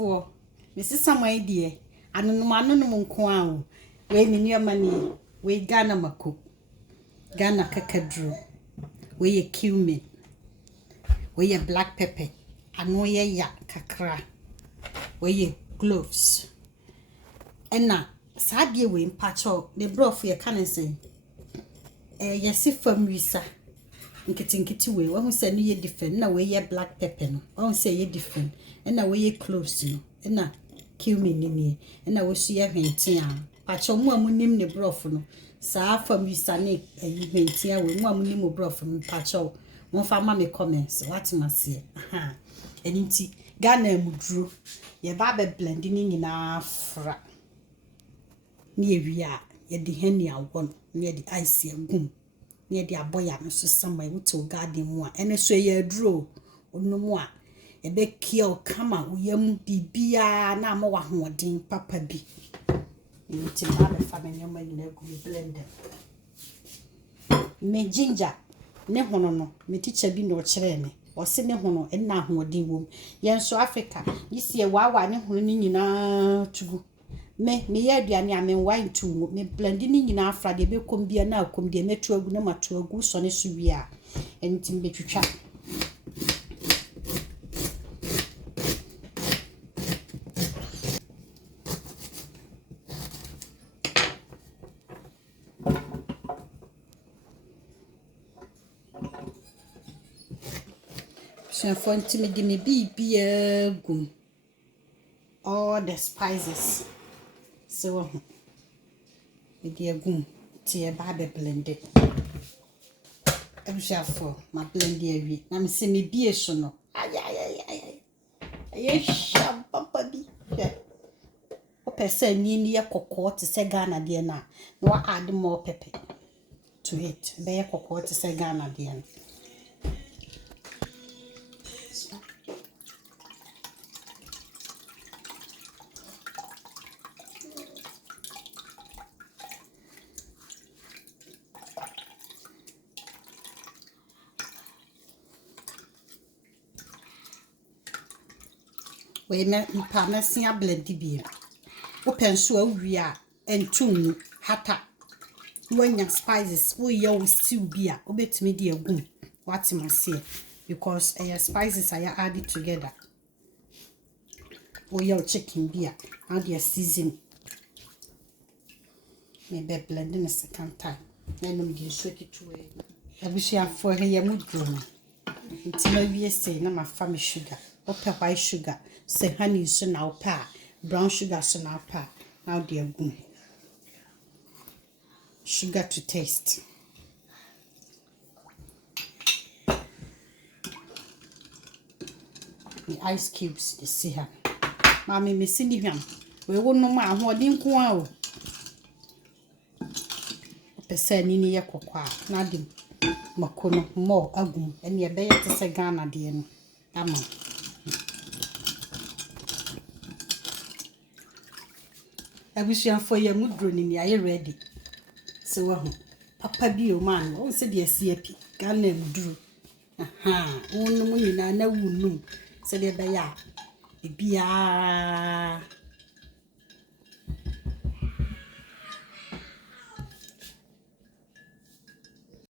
for Mrs. Some idea. I don't know nko we me near money we Ghana mako Ghana kakadro we cumin we black pepper ano ye ya kakra we cloves ena sadie we mpacho the broth ye kan say yesi fam wisa nkiti we who say no ye different na we ye black pepper no who say ye different ena we ye cloves no ena cumin ni ena we so ye hwentia pacho mu amunim ne broth no saa fam wisa ne hwentia we mu amunim broth no pacho mo fa ma me comments what mase aha enti Ghana Amduro ye ba be blend ni nyina fra ni ewia ye di hani awon ni di ice agum ni di aboya no so sama wuto garden mu a ene so ye aduro onumu a e be kia kama uyam bibia na ma wa hoden papa bi nti ba be fa me nyama nyina gu blender me ginger ne hono no me teacher bi no kire ne o se ne hono na hoden wom yen so Africa yisi e wa ne hono ni nyina tugu me ye aduane a me wine tu me blend ni nyina afra de be kom bia na akom de metu agu na matu agu so ne so wi a enti me twitwa so for me de me bibia gum all the spices so me de gum tie ba be blend it for my blend awi na me se me bie so no ay papa bi o pese ni ye kokko te se Ghana de na wa add more pepper to it be ye kokko te se Ghana de na we na parmesan blend bi open so awi a entum hata wanya spices we yo stew bi a obetimi de agum what must because spices are added together we yo chicken bi a how they season maybe blend in a second time then we get sweet it away abusia for here Amduro until we say na my family sugar open white sugar say honey so now pa brown sugar so now pa now they agum sugar to taste the ice cubes you see her mommy me see him we won't know my holding kwa pese ni ye kokwa na dim makono mo agum ene be ye te se Ghana de no ama abusian for ye Amduro ni aye ready so wa papa bi o man o se de asie pi Ghana Amduro aha wonu mu nyina na wunu se de be ya bia